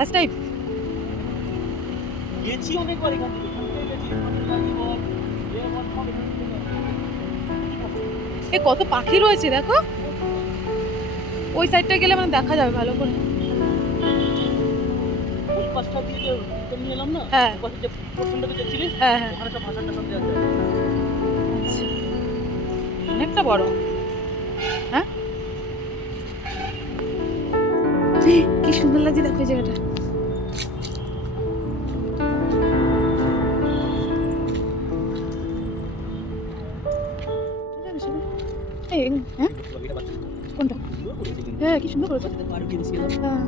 First time গেছি অনেকবার এখান থেকে এ কত পাখি রয়েছে দেখো, ওই সাইডটা গেলে মানে দেখা যাবে ভালো করে। ওই পাশটা দিয়ে যে রিটার্ন নিয়ে এলাম না, হ্যাঁ। ওই পাশে যে পোর্শনটাতে যাচ্ছিলি, হ্যাঁ হ্যাঁ, ওখানে সব ভাষাটা সব দেওয়া যায়। আচ্ছা। অনেকটা বড়। হ্যাঁ, কি সুন্দর লাগছে দেখো এই জায়গাটা। এই, হ্যাঁ কোনটা? হ্যাঁ কি সুন্দর করেছে। হ্যাঁ।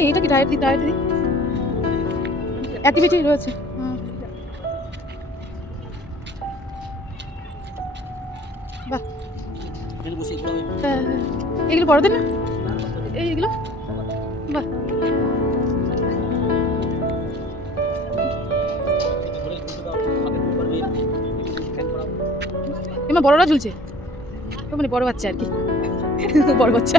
এই এটা কি ডায়েট দি অ্যাক্টিভিটি রয়েছে। বাহ, এখানে বসে এগুলো আমি হ্যাঁ হ্যাঁ। এগুলো বড়দের না এইগুলো? বাহ, ধরে ঘুরতে দাও, হাতে ঘুরতে পারবে, ফ্যান করা। এমা বড়রা ঝুলছে, তো মানে বড় বাচ্চা আর কি, বড় বাচ্চা।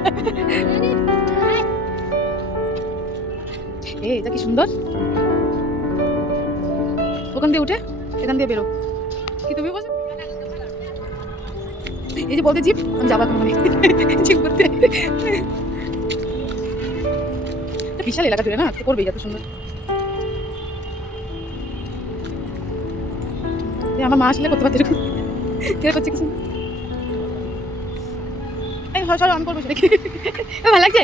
এই এটা কি সুন্দর, ওখান দিয়ে উঠে এখান দিয়ে বেরো। কি তুমি বলছো? এই যে বলতে জিপ, আমি যাবো এখন মানে জিপ করতে। বিশাল এলাকা জুড়ে না, করবেই এত সুন্দর। আমার মা আসলে করতে পারতো এরকম, কেউ করছে কিছু। এই সর আমি করবো দেখি, ভালো লাগছে।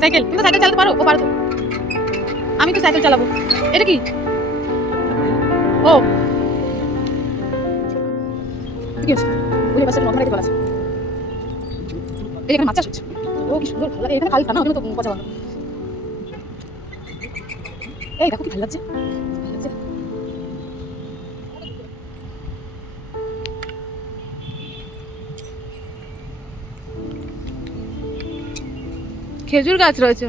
সাইকেল, তুমি তো সাইকেল চালাতে পারো? ও পারো তো, আমি তো সাইকেল চালাবো। এটা কি? ও ঠিক আছে, ওই বাসের মধ্যে রেখে আছে। এই এখানে মাছ চাষ হচ্ছে, ও কি সুন্দর, ভালো লাগে এখানে। কাল না, আমি তো কথা বলো। এই দেখো কি ভালো লাগছে, ভালো লাগছে। খেজুর গাছ রয়েছে।